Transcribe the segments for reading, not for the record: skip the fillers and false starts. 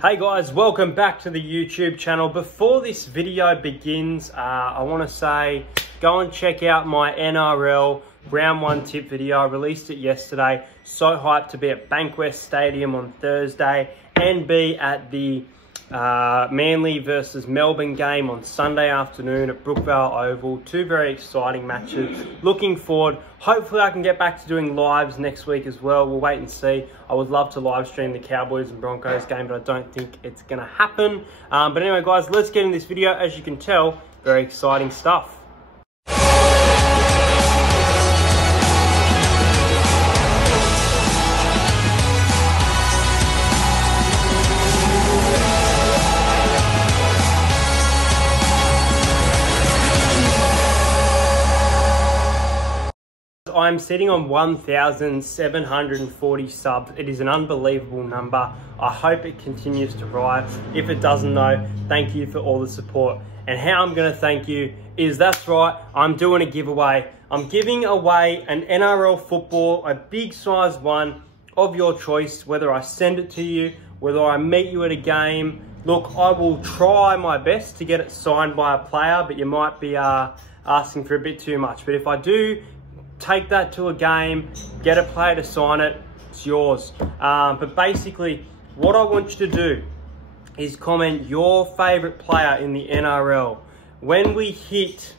Hey guys, welcome back to the YouTube channel. Before this video begins, I want to say go and check out my NRL round 1 tip video. I released it yesterday. So hyped to be at Bankwest Stadium on Thursday and be at the Manly versus Melbourne game on Sunday afternoon at Brookvale Oval. 2 very exciting matches. Looking forward. Hopefully I can get back to doing lives next week as well. We'll wait and see. I would love to live stream the Cowboys and Broncos game, but I don't think it's going to happen. But anyway guys, let's get in this video. As you can tell, very exciting stuff. I'm sitting on 1,740 subs. It is an unbelievable number. I hope it continues to rise. If it doesn't, though, thank you for all the support. And how I'm going to thank you is, that's right, I'm doing a giveaway. I'm giving away an NRL football, a big size one of your choice, whether I send it to you, whether I meet you at a game. Look, I will try my best to get it signed by a player, but you might be asking for a bit too much. But if I do take that to a game, get a player to sign it, it's yours. But basically, what I want you to do is comment your favourite player in the NRL. When we hit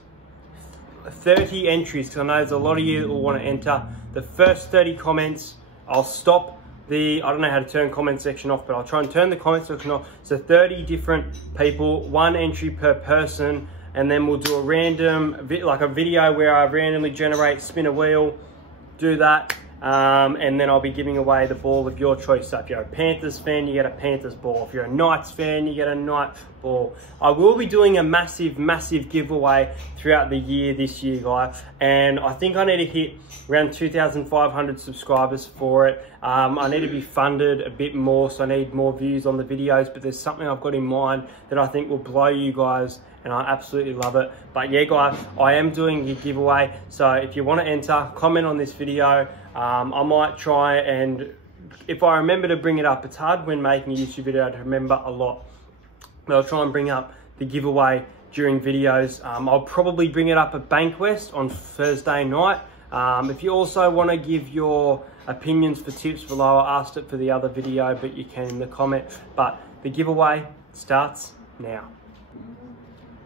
30 entries, because I know there's a lot of you that will want to enter, the first 30 comments, I'll stop the, I don't know how to turn comment section off, but I'll try and turn the comment section off. So 30 different people, 1 entry per person. And then we'll do a random, like a video where I randomly generate, spin a wheel, do that. And then I'll be giving away the ball of your choice. So if you're a Panthers fan, you get a Panthers ball. If you're a Knights fan, you get a Knight ball. I will be doing a massive giveaway throughout the year this year, guys. And I think I need to hit around 2,500 subscribers for it. I need to be funded a bit more, so I need more views on the videos. But there's something I've got in mind that I think will blow you guys, and I absolutely love it. But yeah, guys, I am doing a giveaway. So if you want to enter, comment on this video. I might try, and if I remember to bring it up, it's hard when making a YouTube video to remember a lot. But I'll try and bring up the giveaway during videos. I'll probably bring it up at Bankwest on Thursday night. If you also want to give your opinions for tips below, I asked it for the other video, but you can in the comment. But the giveaway starts now.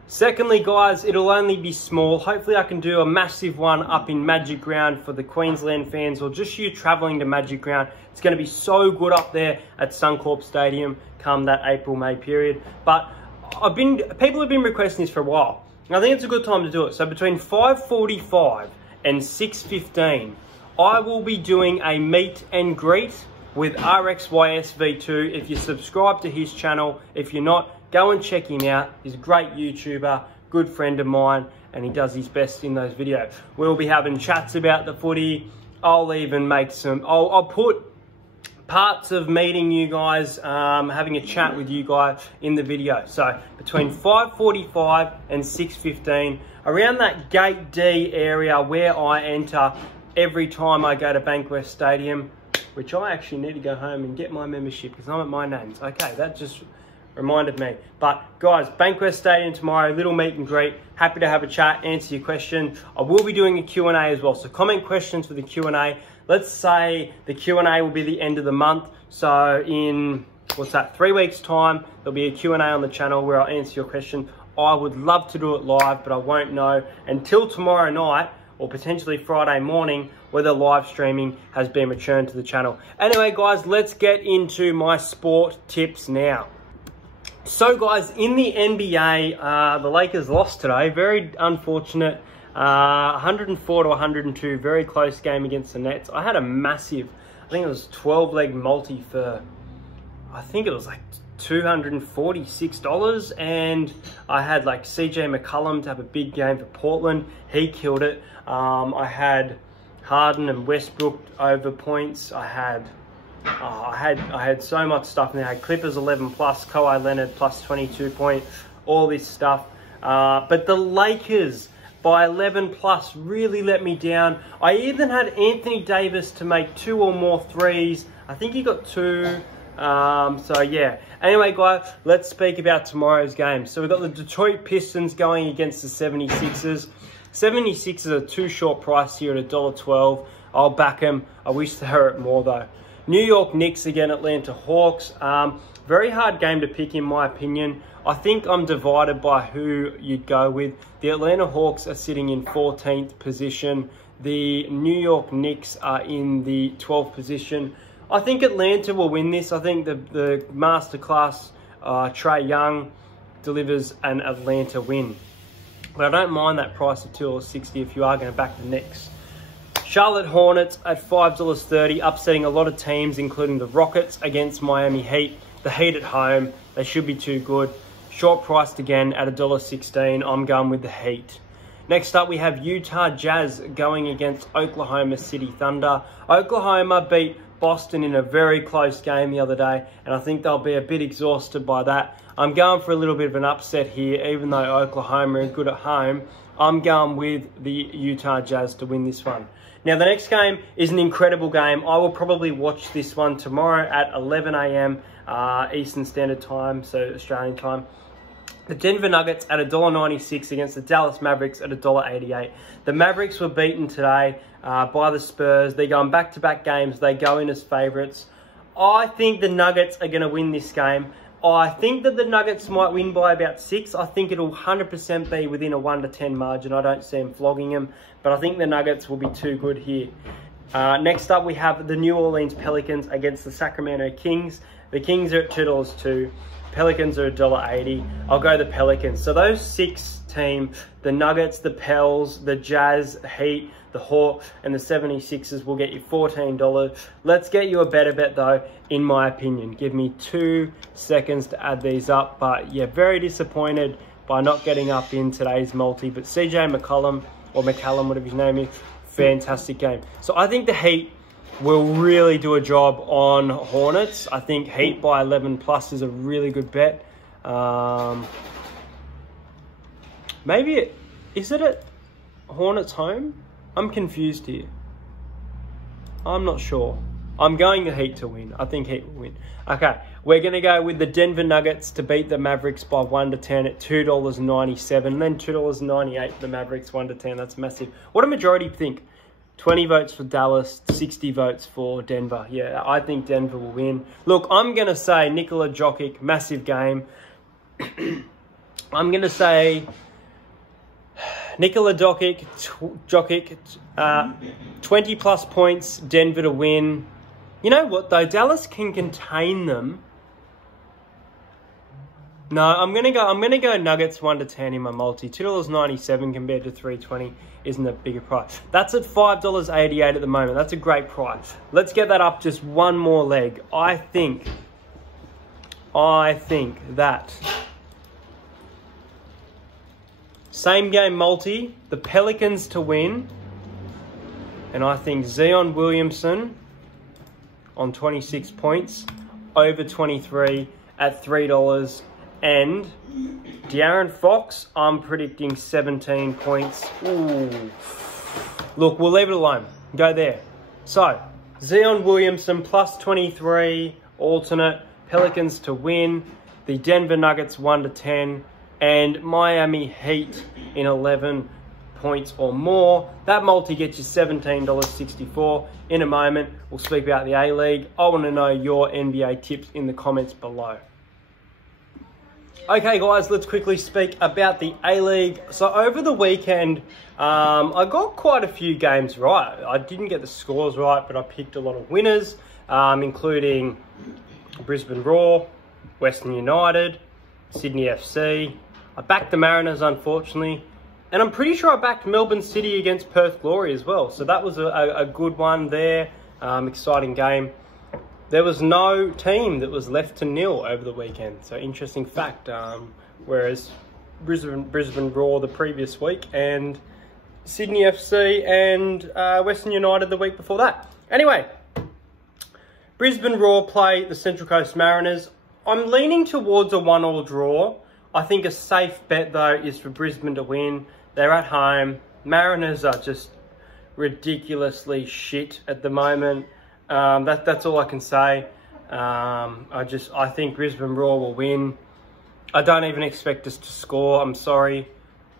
Secondly, guys, it'll only be small. Hopefully I can do a massive one up in Magic Ground for the Queensland fans, or just you traveling to Magic Ground. It's going to be so good up there at Suncorp Stadium come that April-May period. But people have been requesting this for a while, and I think it's a good time to do it. So between 5:45 and 6:15, I will be doing a meet and greet with RXYSV2. If you subscribe to his channel, if you're not, go and check him out. He's a great YouTuber, good friend of mine, and he does his best in those videos. We'll be having chats about the footy. I'll even make some, I'll put parts of meeting you guys, having a chat with you guys in the video. So between 5:45 and 6:15, around that Gate D area where I enter every time I go to Bankwest Stadium, which I actually need to go home and get my membership because I'm at my names. Okay, that just reminded me. But guys, Bankwest Stadium tomorrow, little meet and greet. Happy to have a chat, answer your question. I will be doing a Q&A as well, so comment questions for the Q&A. Let's say the Q&A will be the end of the month. So in, what's that, 3 weeks time, there'll be a Q&A on the channel where I'll answer your question. I would love to do it live, but I won't know until tomorrow night, or potentially Friday morning, whether live streaming has been returned to the channel. Anyway, guys, let's get into my sport tips now. So, guys, in the NBA, the Lakers lost today. Very unfortunate. 104 to 102, very close game against the Nets. I had a massive, I think it was 12-leg multi for, I think it was like $246, and I had like CJ McCollum to have a big game for Portland. He killed it. I had Harden and Westbrook over points. I had so much stuff in there. I had Clippers 11 plus, Kawhi Leonard plus 22 point, all this stuff. But the Lakers by 11 plus really let me down. I even had Anthony Davis to make 2 or more threes. I think he got 2. So yeah. Anyway, guys, let's speak about tomorrow's game. So we've got the Detroit Pistons going against the 76ers. 76ers are too short price here at $1.12. I'll back them. I wish they were at more though. New York Knicks again, Atlanta Hawks. Very hard game to pick in my opinion. I think I'm divided by who you'd go with. The Atlanta Hawks are sitting in 14th position. The New York Knicks are in the 12th position. I think Atlanta will win this. I think the masterclass Trae Young delivers an Atlanta win. But I don't mind that price of $2.60 if you are going to back the Knicks. Charlotte Hornets at $5.30, upsetting a lot of teams, including the Rockets against Miami Heat. The Heat at home, they should be too good. Short priced again at $1.16. I'm going with the Heat. Next up, we have Utah Jazz going against Oklahoma City Thunder. Oklahoma beat Boston in a very close game the other day, and I think they'll be a bit exhausted by that. I'm going for a little bit of an upset here, even though Oklahoma are good at home. I'm going with the Utah Jazz to win this one. Now, the next game is an incredible game. I will probably watch this one tomorrow at 11 a.m. Eastern Standard Time, so Australian time. The Denver Nuggets at $1.96 against the Dallas Mavericks at $1.88. The Mavericks were beaten today by the Spurs. They're going back-to-back games. They go in as favourites. I think the Nuggets are going to win this game. I think that the Nuggets might win by about 6. I think it'll 100% be within a 1-10 margin. I don't see them flogging them, but I think the Nuggets will be too good here. Next up, we have the New Orleans Pelicans against the Sacramento Kings. The Kings are at $2.02. Pelicans are $1.80. I'll go the Pelicans. So those 6 teams, the Nuggets, the Pels, the Jazz, the Heat, the Hawks, and the 76ers will get you $14. Let's get you a better bet though, in my opinion. Give me 2 seconds to add these up. But yeah, very disappointed by not getting up in today's multi. But CJ McCollum, or McCallum, whatever his name is, fantastic game. So I think the Heat will really do a job on Hornets. I think Heat by 11 plus is a really good bet. Maybe is it at Hornets home? I'm confused here. I'm not sure. I'm going the Heat to win. I think Heat will win. Okay, we're going to go with the Denver Nuggets to beat the Mavericks by 1-10 at $2.97. And then $2.98 the Mavericks 1-10. That's massive. What do majority think? 20 votes for Dallas, 60 votes for Denver. Yeah, I think Denver will win. Look, I'm going to say Nikola Jokic, massive game. I'm going to say Nikola Jokic, 20 plus points, Denver to win. You know what though? Dallas can contain them. No, I'm gonna go Nuggets 1-10 in my multi. $2.97 compared to $3.20 isn't a bigger price. That's at $5.88 at the moment. That's a great price. Let's get that up just one more leg. I think that same game multi, the Pelicans to win, and I think Zion Williamson on 26 points over 23 at $3. And De'Aaron Fox, I'm predicting 17 points. Ooh. Look, we'll leave it alone. Go there. So, Zion Williamson plus 23, alternate. Pelicans to win. The Denver Nuggets 1-10. And Miami Heat in 11 points or more. That multi gets you $17.64. In a moment, we'll speak about the A-League. I want to know your NBA tips in the comments below. Okay guys, let's quickly speak about the A-League. So over the weekend, I got quite a few games right. I didn't get the scores right, but I picked a lot of winners, including Brisbane Roar, Western United, Sydney FC. I backed the Mariners, unfortunately. And I'm pretty sure I backed Melbourne City against Perth Glory as well. So that was a good one there. Exciting game. There was no team that was left to nil over the weekend. So interesting fact. Whereas Brisbane Roar the previous week and Sydney FC and Western United the week before that. Anyway, Brisbane Roar play the Central Coast Mariners. I'm leaning towards a 1-1 draw. I think a safe bet though is for Brisbane to win. They're at home. Mariners are just ridiculously shit at the moment. That's all I can say. I think Brisbane Roar will win. I don't even expect us to score. I'm sorry.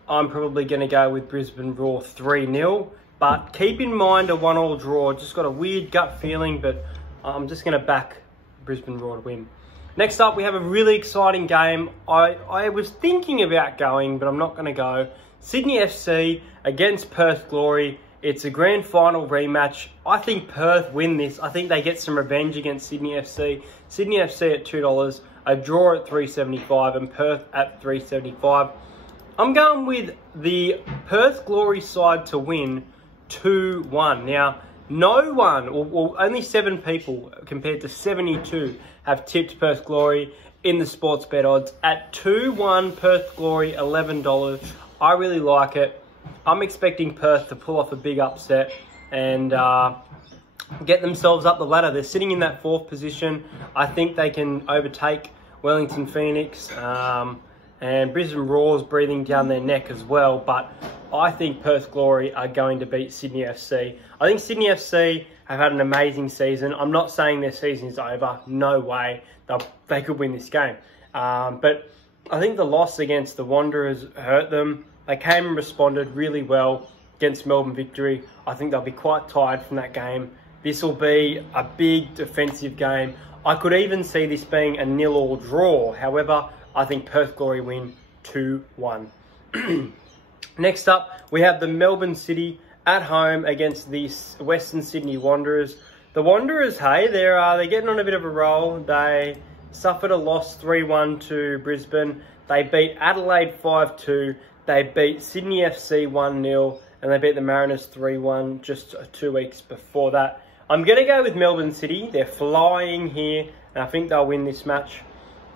I'm probably going to go with Brisbane Roar 3-0. But keep in mind a 1-1 draw. Just got a weird gut feeling, but I'm just going to back Brisbane Roar to win. Next up, we have a really exciting game. I was thinking about going, but I'm not going to go. Sydney FC against Perth Glory. It's a grand final rematch. I think Perth win this. I think they get some revenge against Sydney FC. Sydney FC at $2, a draw at $3.75, and Perth at $3.75. I'm going with the Perth Glory side to win 2-1. Now, no one, or only 7 people compared to 72 have tipped Perth Glory in the sports bet odds. At 2-1 Perth Glory, $11. I really like it. I'm expecting Perth to pull off a big upset and get themselves up the ladder. They're sitting in that 4th position. I think they can overtake Wellington Phoenix. And Brisbane Roar's breathing down their neck as well. But I think Perth Glory are going to beat Sydney FC. I think Sydney FC have had an amazing season. I'm not saying their season is over. No way. They could win this game. But I think the loss against the Wanderers hurt them. They came and responded really well against Melbourne Victory. I think they'll be quite tired from that game. This will be a big defensive game. I could even see this being a 0-0 draw. However, I think Perth Glory win 2-1. Next up, we have the Melbourne City at home against the Western Sydney Wanderers. The Wanderers, hey, they're getting on a bit of a roll. They suffered a loss 3-1 to Brisbane. They beat Adelaide 5-2. They beat Sydney FC 1-0. And they beat the Mariners 3-1 just 2 weeks before that. I'm going to go with Melbourne City. They're flying here. And I think they'll win this match.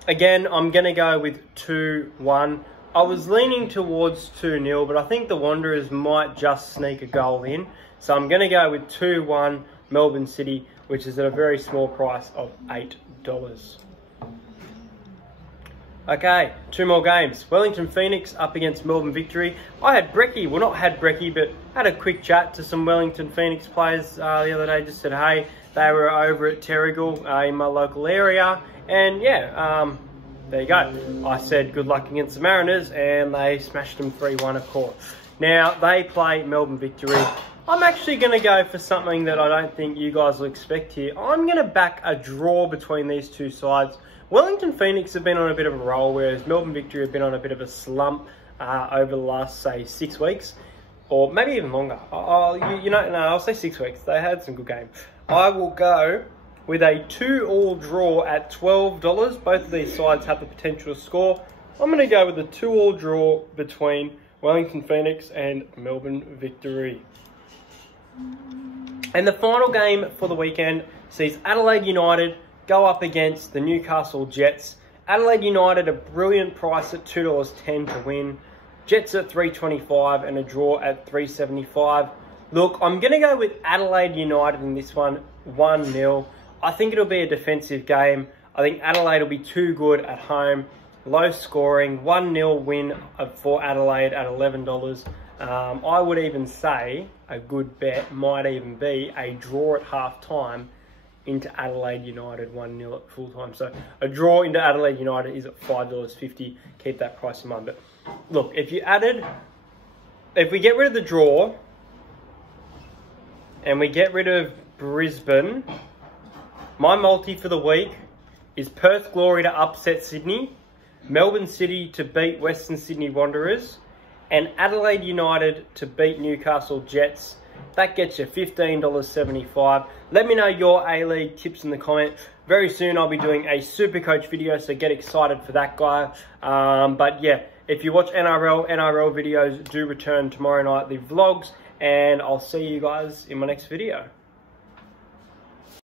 Again, I'm going to go with 2-1. I was leaning towards 2-0, but I think the Wanderers might just sneak a goal in. So I'm going to go with 2-1 Melbourne City, which is at a very small price of $8. Okay, 2 more games. Wellington Phoenix up against Melbourne Victory. I had Brecky, well not had Brecky, but had a quick chat to some Wellington Phoenix players the other day. Just said, hey, they were over at Terrigal in my local area. And yeah, there you go. I said good luck against the Mariners, and they smashed them 3-1, of course. Now, they play Melbourne Victory. I'm actually going to go for something that I don't think you guys will expect here. I'm going to back a draw between these two sides. Wellington Phoenix have been on a bit of a roll, whereas Melbourne Victory have been on a bit of a slump over the last, say, 6 weeks. Or maybe even longer. I'll say 6 weeks. They had some good games. I will go with a 2-2 draw at $12. Both of these sides have the potential to score. I'm going to go with a 2-2 draw between Wellington Phoenix and Melbourne Victory. And the final game for the weekend sees Adelaide United go up against the Newcastle Jets. Adelaide United, a brilliant price at $2.10 to win. Jets at $3.25 and a draw at $3.75. Look, I'm going to go with Adelaide United in this one, 1-0. I think it'll be a defensive game. I think Adelaide will be too good at home. Low scoring, 1-0 win for Adelaide at $11. I would even say a good bet might even be a draw at half-time into Adelaide United, 1-0 at full-time. So a draw into Adelaide United is at $5.50. Keep that price in mind. But look, if we get rid of the draw and we get rid of Brisbane, my multi for the week is Perth Glory to upset Sydney, Melbourne City to beat Western Sydney Wanderers, and Adelaide United to beat Newcastle Jets. That gets you $15.75. Let me know your A-League tips in the comments. Very soon I'll be doing a Supercoach video, so get excited for that, guy. But yeah, if you watch NRL videos do return tomorrow night, the vlogs, and I'll see you guys in my next video.